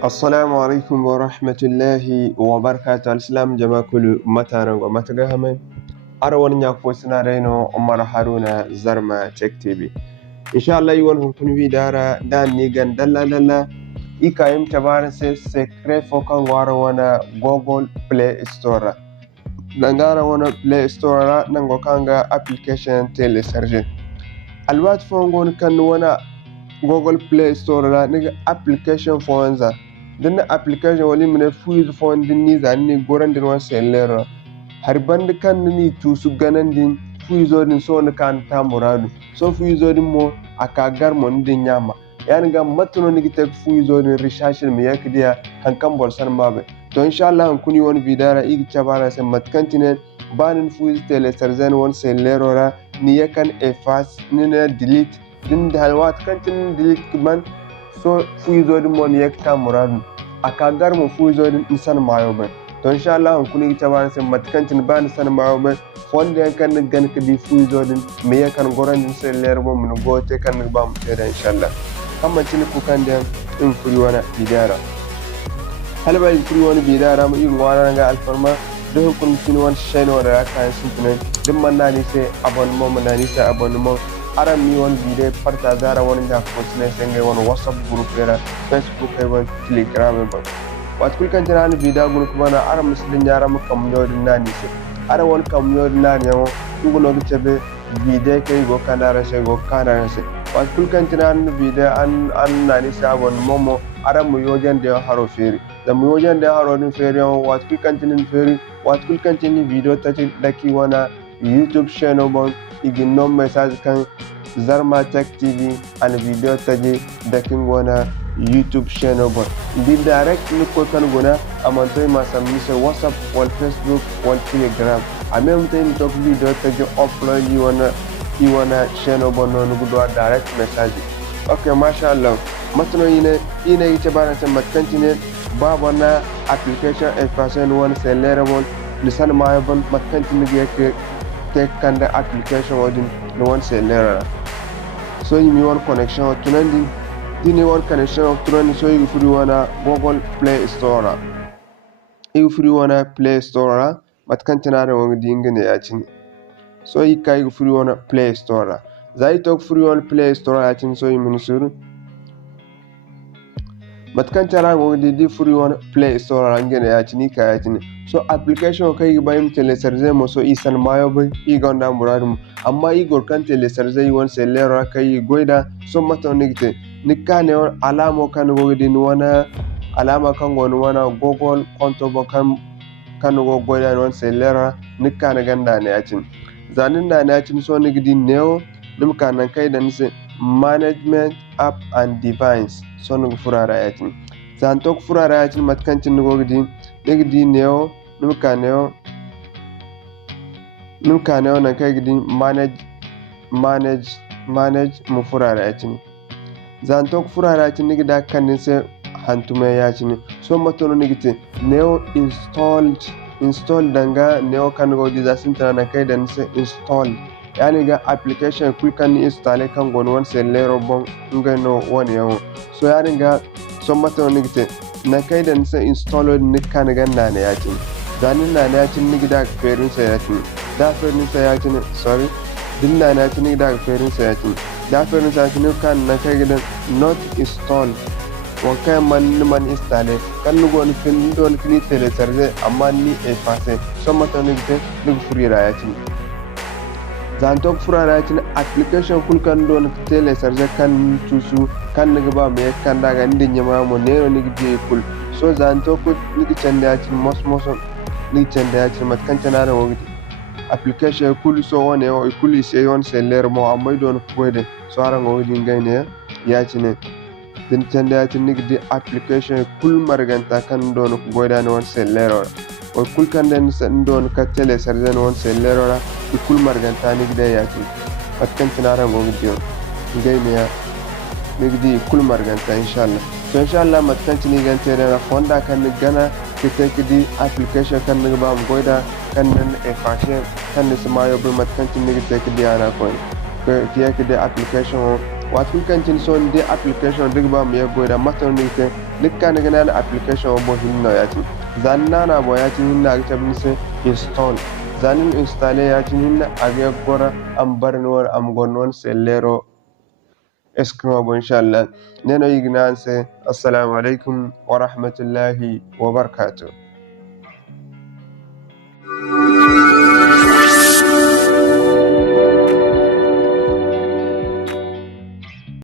Assalamu alaikum wa rahmatullahi wa barakatuh. Al-Islam jama kulu mataran wa matagahamen. Arawan nya ko sina reno Omar Haruna Zarma Tech TV. Inshallah yiwon hunkun wi dara dan ni gan dalla ikayim tabaran se secret fokan wara wana Google Play Store. Dangara wana Play Store nango kanga application telecharger. Alwat fongon kan wana Google Play Store la niga application fonza. Dinna application wali mine fuiz fon dinni zanni goran din wan sellera har band kan ni tusu ganan din fuizo din so na kan ta muradu so fuizo din mo aka gar mon din nyama yani ga matuno ni gitek fuizo din research mi yakdiya hankan bolsan mabe to inshallah kuni won vidara igi chabara se matkantinen banin fuiz telecharger won sellerora ni yakan efas ni na delete din dalwat kantin delete man so fuizo din mon yakta muradu akagar mo fuizo din insan mayo ben to inshallah kuni taban se matkantin ban san mayo ben fonde kan gan ka di fuizo din me yakan goran din se ler mo mun gote kan ba mu teda inshallah amma tin ku kan den in furi wana bidara halba in furi wana bidara mu in wana ga alfarma do kun tin wan shine wala kan sin din man nani se abonnement man nani se abonnement aram mi won video parta dara won ja ko sene senge won WhatsApp group era Facebook e won Telegram e ba wat kul kan tan video group bana aram muslim nyara mu kam nyodi nani se ara won kam nyodi nani yo ngulo gi tebe video kay go kanara se wat kul kan tan video an nani sa won momo aram mu yojan de haro feri da mu yojan de haro ni feri wat kul kan tan feri wat kul kan tan video tati daki wana YouTube channel bon igin message kan Zarma Tech TV and video taji dakin gona YouTube channel bon di direct ni ko kan gona amantoy masamni se WhatsApp wal Facebook wal Telegram amem tay top video taji upload yi wana channel bon no gudo direct message okay mashallah matno ine yice bana se matkantine babana application e fasen won se lerable lisan maayabon matkantine ge take kanda application wadin no one say lera so you want connection tunandi dini one connection tunandi so you free wana Google Play Store you free wana Play Store matkantina da wani dingane ya cin so you kai free wana Play Store zai talk free wana Play Store ya cin so you minisuru matkantina wani di free wana Play Store rangene ya cin ka ya cin so application kai bayim telecharger mo so isan mayo bai igonda muradum amma igor kan telecharger won sellera kai goida so mato nigite nikane alamo kan godi ni wana alama kan gon wana Google konto bo kan go goida won sellera nikane ganda ne yacin zanin da ne yacin so nigidi neo nim kanan kai da nise management app and device so nugo furara yacin zan tok furara yacin matkancin godi nigidi neo numkaneo na kai gidin manage mu furara ya cini zantok furara ya cini gida kan se hantume ya cini so matono nigite neo install danga neo kan go di zasinta na kai dan se install yani ga application kul kan install kan gon won se lero bon ngano woni yawo so yani ga so matono nigite na kai dan se install ni kan ganda ne ya cini zanin na ya cin nigi da ferin sa ya cin da ferin sa ya cin sorry din na ya cin nigi da ferin sa ya cin da ferin sa cin kan na kai gidan not install wa kai man install kan nugo ni fin don fini telecharger amma ni e fase so mata nigi te nigi furira ya cin zan tok furira ya cin application kul kan don telecharger kan tusu kan nigi ba me kan daga ndin nyama mo nero nigi je kul so zan tok nigi canda ya cin mos ni canda ya ce matkanta da wani application kuli so wani yau kuli sai wani seller mo amma don kwede so aran wani gane ya ci ne din canda ya ci nigdi application kul marganta kan don goida ne wani seller o kul kan den don ka tele sarjan wani seller ora kul marganta nigdi ya ci matkanta da wani gane ya nigdi kul marganta inshallah so inshallah matkanta ni gante da fonda kan gana kitake di application kan ngi bam goida kan nan e fashion kan ni sama yo be matkan tin ngi take di ana ko ke di application wato kan tin son de application digba mu yego da matan nite likka ne gana application bo hinno yati zanna na bo yati hinna ga tabnise install zanin installe yati hinna aga gora am barnor am gonnon sellero اسكما ان شاء الله نينو يغنانسي السلام عليكم ورحمة الله وبركاته